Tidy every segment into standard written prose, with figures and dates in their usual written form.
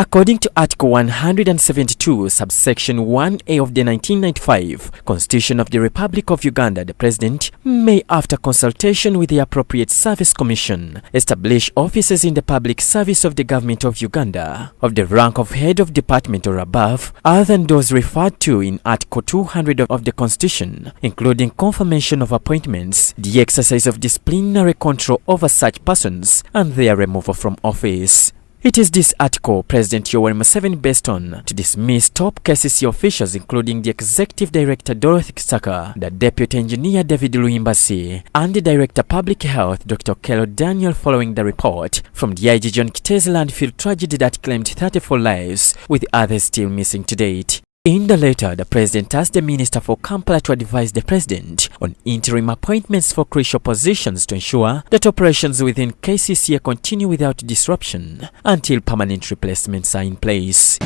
According to Article 172, subsection 1A of the 1995 Constitution of the Republic of Uganda, the President may, after consultation with the appropriate service commission, establish offices in the public service of the government of Uganda of the rank of head of department or above, other than those referred to in Article 200 of the Constitution, including confirmation of appointments, the exercise of disciplinary control over such persons, and their removal from office. It is this article President Yoweri Museveni based on to dismiss top KCCA officials, including the Executive Director Dorothy Kisaka, the Deputy Engineer David Luimbasi, and the Director Public Health Dr. Kello Daniel, following the report from the IG John Kitezi landfill tragedy that claimed 34 lives, with others still missing to date. In the letter, the President asked the Minister for Kampala to advise the President on interim appointments for crucial positions to ensure that operations within KCCA continue without disruption until permanent replacements are in place.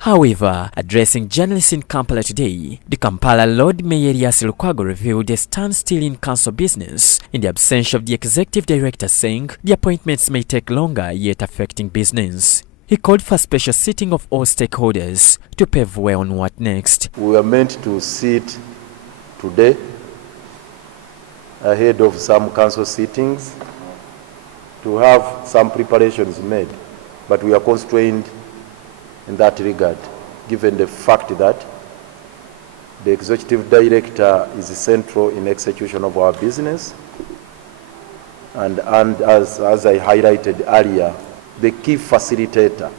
However, addressing journalists in Kampala today, the Kampala Lord Mayor Erias Lukwago revealed a standstill in council business in the absence of the Executive Director, saying the appointments may take longer, yet affecting business. He called for a special sitting of all stakeholders to pave way on what next. We were meant to sit today ahead of some council sittings to have some preparations made, but we are constrained in that regard, given the fact that the Executive Director is central in execution of our business, and as I highlighted earlier, the key facilitator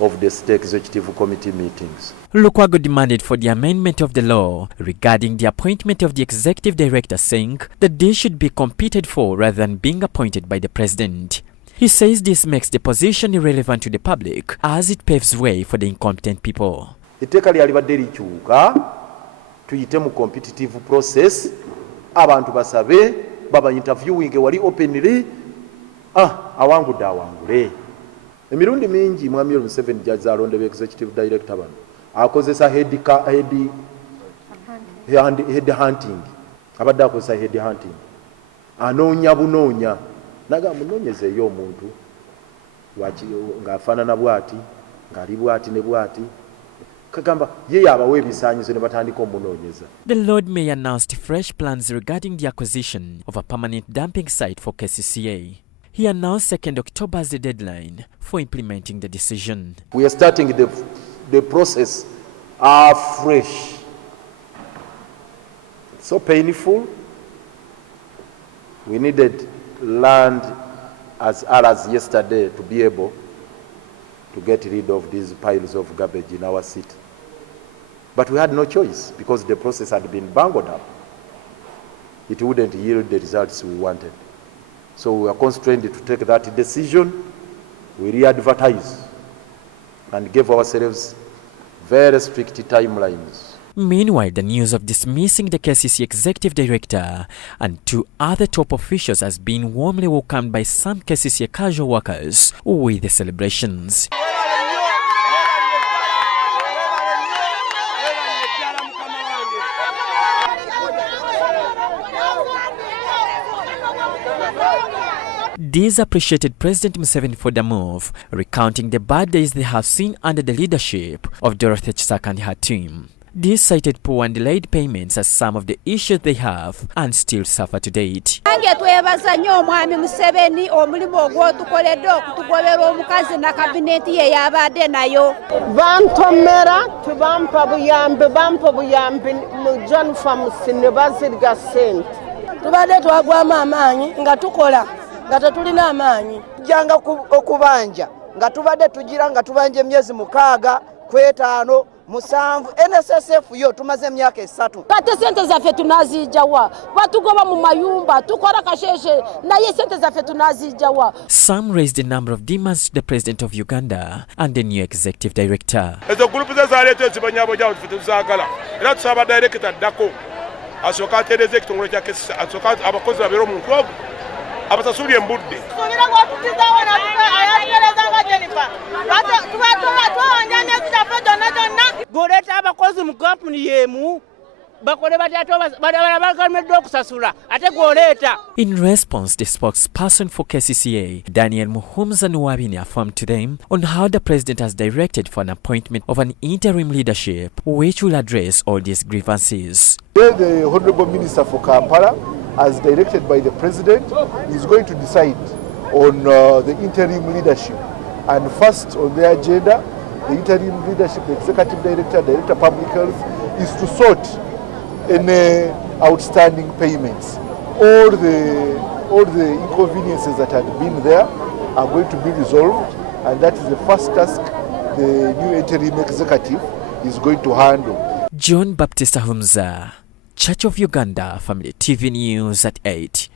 of the State Executive Committee meetings. Lukwago demanded for the amendment of the law regarding the appointment of the Executive Director, saying that they should be competed for rather than being appointed by the President. He says this makes the position irrelevant to the public as it paves way for the incompetent people. Iteka lyalibadde likyuka tuyite mu competitive process, abantu basabe baba interviewing wali openly awangudde awangule. Emirundi mingi Mwami Museveni jaza alonde be Executive Director bano akozesa head hunting, abadde akozesa head hunting, anoonya bunoonya naga munoonyezeeyo omuntu ng'afaanana bw'ati ng'ali bw'ati ne bw'ati kagamba ye abawe ebisaanyizo ne batandika omunoonyeza. The Lord Mayor announced fresh plans regarding the acquisition of a permanent dumping site for KCCA. He announced 2nd October as the deadline for implementing the decision. We are starting the process afresh. It's so painful. We needed land as early as yesterday to be able to get rid of these piles of garbage in our city. But we had no choice because the process had been bungled up. It wouldn't yield the results we wanted. So we are constrained to take that decision. We re-advertise and give ourselves very strict timelines. Meanwhile, the news of dismissing the KCCA Executive Director and 2 other top officials has been warmly welcomed by some KCCA casual workers with the celebrations. These appreciated President Museveni for the move, recounting the bad days they have seen under the leadership of Dorothy and her team. These cited poor and delayed payments as some of the issues they have and still suffer to date. Twebaza nnyo Omwami Museveni omulimu ogw'otukoledde okutugobera omukazi na kabineti ye yabadde nayo. Bantomera tubampa buyambi mu John Farms ne bazirga ssente. Tubadde twagwamu amaanyi nga tukola nga tetulina amaanyi. Janga okubanja nga tubadde tugira nga tubanja emyezi 6 kwetaano musanvu NSSF yo tumaze emyaka 3. Kati sente zaffe tunazijawa batugoba mu mayumba tukola kasheshe naye sente zaffe tunazijawa. Some raised a number of demands to the President of Uganda and the new Executive Director. Ezo group zaleeta ekibanyabo jawo tuzagala era tusaba director dako asoka atereze ekitongole kya KCCA asoka abakozi babero omuntu ogwo abasasuli embudde Kubira gwatutizawo na ayanyereza nga Jennifer tuba tuwanja n'ekitaffe kyonna goleta abakozi mu kampuni yemu In response, the spokesperson for KCCA, Daniel Muhumza Nuwabini, affirmed to them on how the president has directed for an appointment of an interim leadership which will address all these grievances. The Honorable Minister for Kampala, as directed by the president, is going to decide on the interim leadership. And first on the agenda, the interim leadership, the executive director, director of public health, is to sort any outstanding payments. All the inconveniences that had been there are going to be resolved, and that is the first task the new interim executive is going to handle. John Baptista Humza, Church of Uganda, Family TV News at 8.